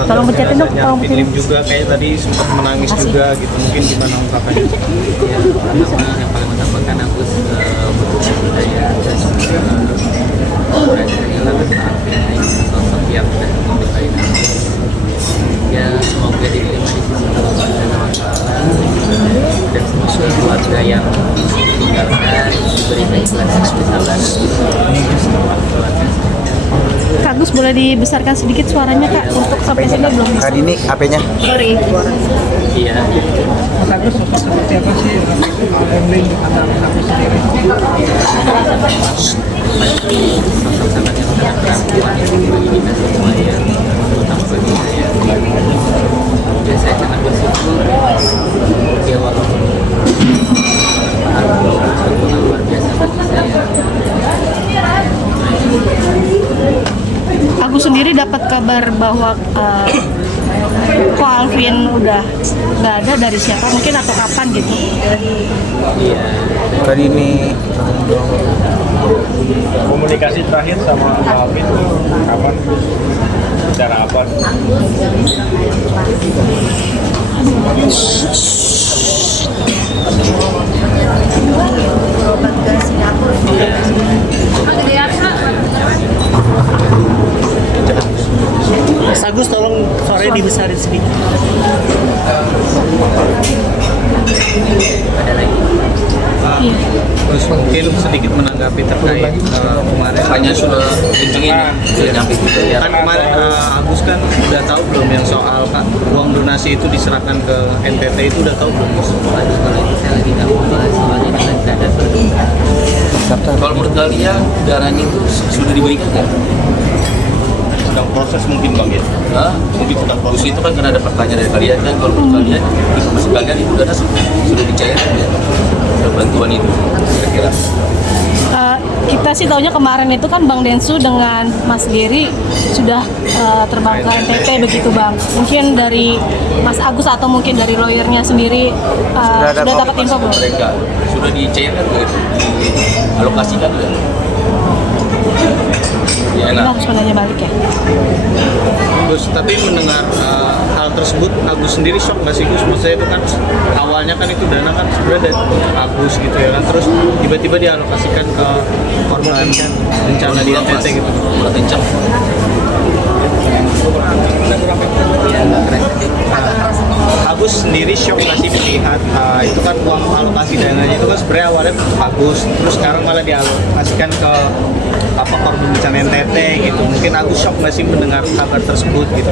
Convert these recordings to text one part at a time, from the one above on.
Tolong pencetin dong, tolong Film pencetin. juga kayak tadi sempat menangis juga gitu. Mungkin gimana ungkapannya? Ya, pertama yang paling utama kan aku berbudaya budaya dan belajar hilangkan maafnya sosok yang sudah membelain aku. Ya semoga diterima di sisi Allah Subhanahu wa Ta'ala dan semoga keluarga yang ditinggalkan diberi keikhlasan dan kesabaran keluarga. Kak Agus boleh dibesarkan sedikit suaranya Kak untuk sampai sini belum bisa. Kak Dini, HP-nya. Sorry. Iya. Mas Agus seperti apa sih bonding antara Mas Agus sendiri? Sosok sangat yang sangat perempuan itu bagi kita semua ya, terutama bagi saya. Dan saya sangat bersyukur ya walaupun aku luar biasa bagi saya. Aku sendiri dapat kabar bahwa Ko Alvin udah nggak ada dari siapa mungkin atau kapan gitu. Iya. Kak Dini. Komunikasi terakhir sama Mbak Alvin kapan? Cara apa? Mas Agus tolong suaranya dibesarin sedikit. Ada lagi. Iya. Terus mungkin sedikit menanggapi terkait kemarin Hanya sudah kencengin sudah nyampe juga ya. kan kemarin Agus kan udah tahu belum yang soal uang donasi itu diserahkan ke NTT itu udah tahu belum? Waduh, kalau itu saya lagi nggak mau bahas soalnya kita tidak ada berduka. Kalau menurut kalian darahnya itu sudah diberikan kan? Sedang proses mungkin Bang ya. Hah? Mungkin sedang proses itu kan karena ada pertanyaan dari kalian kan. Kalau menurut kalian informasi kalian itu dana sudah dicairkan ya? Bantuan itu kira-kira. Kita sih taunya kemarin itu kan Bang Densu dengan Mas Giri sudah terbang ke NTT begitu Bang. Mungkin dari Mas Agus atau mungkin dari lawyernya sendiri sudah dapat info belum? Mereka sudah dicairkan begitu, dialokasikan ya. Ya Kita enak. harus menanya balik ya. Gus, tapi mendengar hal tersebut Agus sendiri shock nggak sih Gus? Maksudnya itu kan awalnya kan itu dana kan sebenarnya dari Agus gitu ya kan, terus tiba-tiba dialokasikan ke korban bencana di NTT gitu. Mulai kencang. Ya nggak keren. Agus sendiri shock nggak sih melihat itu kan uang alokasi dananya itu kan sebenarnya awalnya bagus, terus sekarang malah dialokasikan ke korban bencana NTT gitu. Mungkin Agus shock nggak sih mendengar kabar tersebut gitu?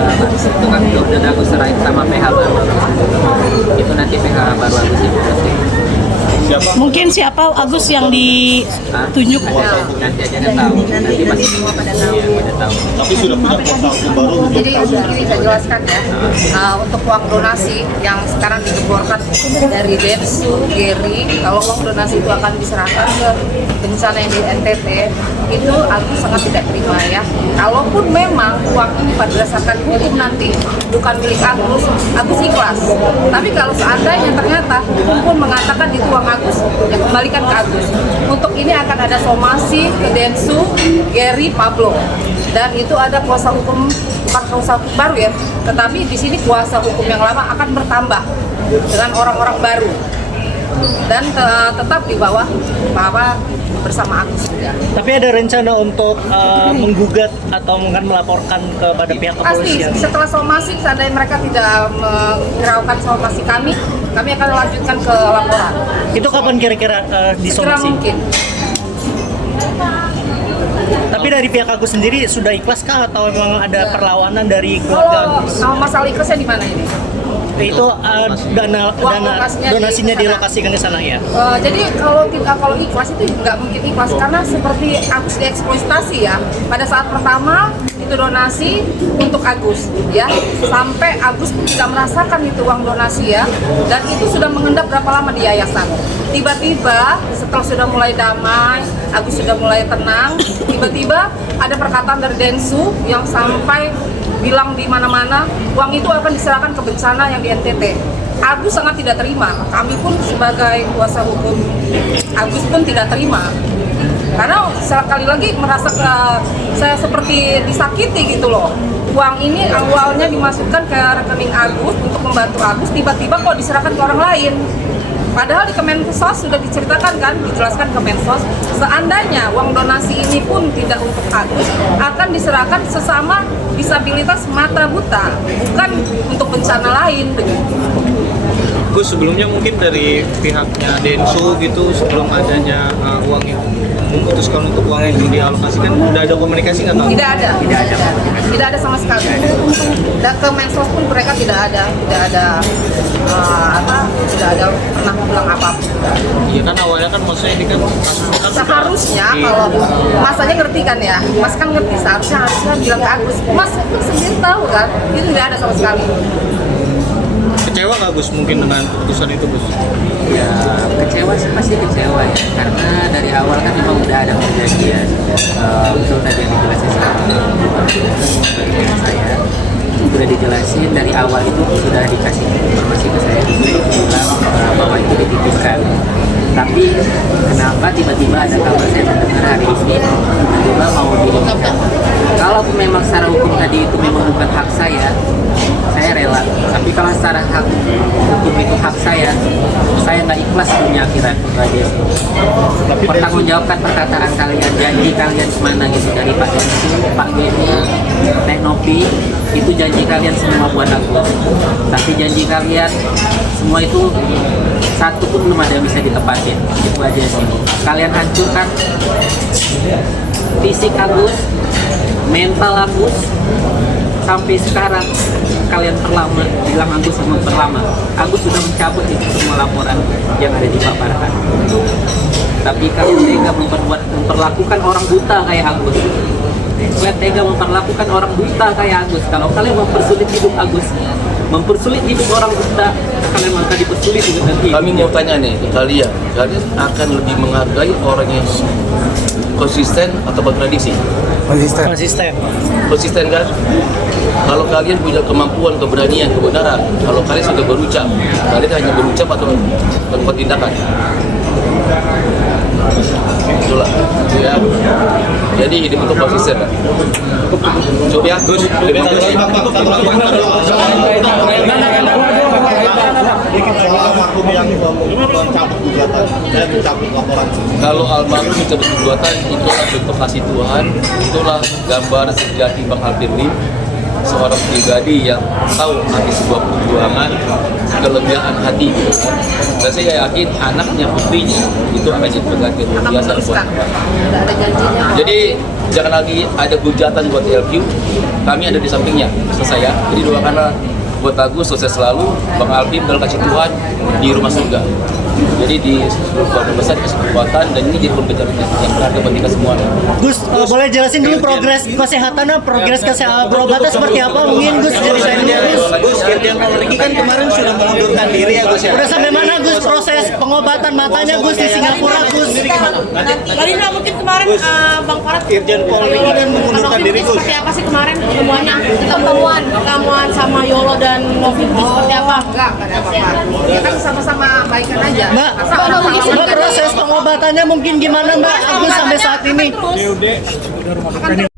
Habis itu kan udah aku serahin sama PH baru. Itu nanti PH baru Agus yang posting. Siapa? Mungkin siapa Agus yang ditunjuk? Nanti aja udah tahu. Nanti pasti iya, udah tahu. Tapi sudah punya kuasa hukum baru untuk Jadi ini saya jelaskan ya, untuk uang donasi yang sekarang digeborkan dari Densu, Geri, kalau uang donasi itu akan diserahkan ke bencana yang di NTT, itu aku sangat tidak terima ya. Kalaupun memang uang ini berdasarkan hukum nanti bukan milik Agus ikhlas. Tapi kalau seandainya ternyata hukum pun mengatakan itu uang Agus, ya kembalikan ke Agus. Untuk ini akan ada somasi ke Densu, Geri, Pablo. Dan itu ada kuasa hukum, bukan kuasa hukum baru ya, tetapi di sini kuasa hukum yang lama akan bertambah dengan orang-orang baru dan tetap di bawah bersama Agus juga. Tapi ada rencana untuk menggugat atau mungkin melaporkan kepada pihak Pasti kepolisian? setelah somasi, seandainya mereka tidak menghiraukan somasi kami akan lanjutkan ke laporan. Itu kapan kira-kira Segera disomasi? mungkin. Tapi dari pihak Agus sendiri sudah ikhlas kah atau memang ada perlawanan dari keluarga Agus? Kalau masalah ikhlasnya di mana ini? Itu dana lokasinya donasinya di sana. dilokasikan ke sana ya? Jadi kalau ikhlas itu nggak mungkin ikhlas karena seperti Agus dieksploitasi ya. Pada saat pertama itu donasi untuk Agus ya, sampai Agus pun tidak merasakan itu uang donasi ya, dan itu sudah mengendap berapa lama di yayasan. Tiba-tiba setelah sudah mulai damai, Agus sudah mulai tenang, tiba-tiba ada perkataan dari Densu yang sampai bilang di mana-mana uang itu akan diserahkan ke bencana yang di NTT. Agus sangat tidak terima. Kami pun sebagai kuasa hukum Agus pun tidak terima. Karena sekali lagi merasa saya seperti disakiti gitu loh. Uang ini awalnya dimasukkan ke rekening Agus untuk membantu Agus, tiba-tiba kok diserahkan ke orang lain. Padahal di Kemensos sudah diceritakan kan, dijelaskan Kemensos, seandainya uang donasi ini pun tidak untuk Agus, akan diserahkan sesama disabilitas mata buta, bukan untuk bencana lain. Gus, sebelumnya mungkin dari pihaknya Densu gitu sebelum adanya uang yang memutuskan untuk uang itu dialokasikan, udah ada komunikasi nggak Bang? Tidak ada sama sekali. Dan ke Mensos pun mereka tidak ada pernah bilang apa-apa. Iya kan awalnya kan maksudnya ini kan kasusnya kan Seharusnya sudah- kalau masanya ngerti kan ya, Mas kan ngerti, harusnya bilang ke Agus, Mas itu sendiri tahu kan, itu tidak ada sama sekali. Kecewa nggak Gus mungkin dengan keputusan itu Gus? Ya kecewa sih pasti kecewa ya, karena dari awal kan memang udah ada perjanjian. Betul tadi yang dijelasin sama saya, sudah dijelasin dari awal itu sudah dikasih informasi ke saya, sudah bilang bahwa itu dititipkan. Tapi kenapa tiba-tiba ada kabar saya mendengar hari ini tiba-tiba mau dinikahkan? Kalau memang secara hukum tadi itu memang bukan hak saya rela. Tapi kalau secara hak hukum itu hak saya nggak ikhlas punya akhirat kepada pertanggungjawabkan perkataan kalian, janji kalian kemana gitu, dari Pak Densu, Pak Geni, Teknopi, itu janji kalian semua buat aku. Tapi janji kalian semua itu satu pun belum ada yang bisa ditepatin. Itu aja sih. Kalian hancurkan fisik Agus, mental Agus. Sampai sekarang kalian terlama, bilang Agus semua terlama. Agus sudah mencabut itu semua laporan yang ada di paparan. Tapi kalian tega memperlakukan orang buta kayak Agus. Kalian tega memperlakukan orang buta kayak Agus. Kalau kalian mempersulit hidup Agus, mempersulit hidup orang buta, kalian akan dipersulit hidup nanti. Kami mau tanya nih ke kalian akan lebih menghargai orang yang konsisten atau kontradiksi? Konsisten kan? Kalau kalian punya kemampuan, keberanian, kebenaran, kalau kalian sudah berucap, kalian hanya berucap atau melakukan tindakan? Itulah, ya. Jadi hidup itu konsisten. Coba ya, Gus. Terima kasih. Kalau almarhum mencabut gugatan, itulah bentuk kasih Tuhan, itulah gambar sejati Bang Alvin Lim, seorang pribadi yang tahu arti sebuah perjuangan, kelebihan hati. Dan saya yakin anaknya, putrinya itu akan jadi pengganti luar Akan biasa buat meneruskan. Tidak ada janjinya. jadi jangan lagi ada hujatan buat LQ, kami ada di sampingnya, selesai ya. Jadi doakanlah buat Agus sukses selalu, Bang Alvin dalam kasih Tuhan di rumah surga. Jadi di keluarga besar dikasih kekuatan, dan ini jadi pembelajaran yang berharga buat kita semua. Gus, boleh jelasin dulu progres kesehatannya, progres berobatnya seperti apa? Mungkin Gus ceritain dulu Gus. Gus, Irjen Pol Riki kan kemarin sudah mengundurkan diri ya Gus ya? Udah sampai mana Gus proses pengobatan matanya Gus di Singapura Gus? Tadi mungkin kemarin Bang Farad Irjen Pol Riki kan mengundurkan diri Gus. seperti apa sih kemarin pertemuannya? Pertemuan sama Yolo dan Novin itu seperti apa? Enggak ada apa-apa. Ya kan sama-sama baikan aja. Mbak, Masa orang salah Mbak, proses pengobatannya mungkin gimana Mbak Agus sampai saat ini? Akan terus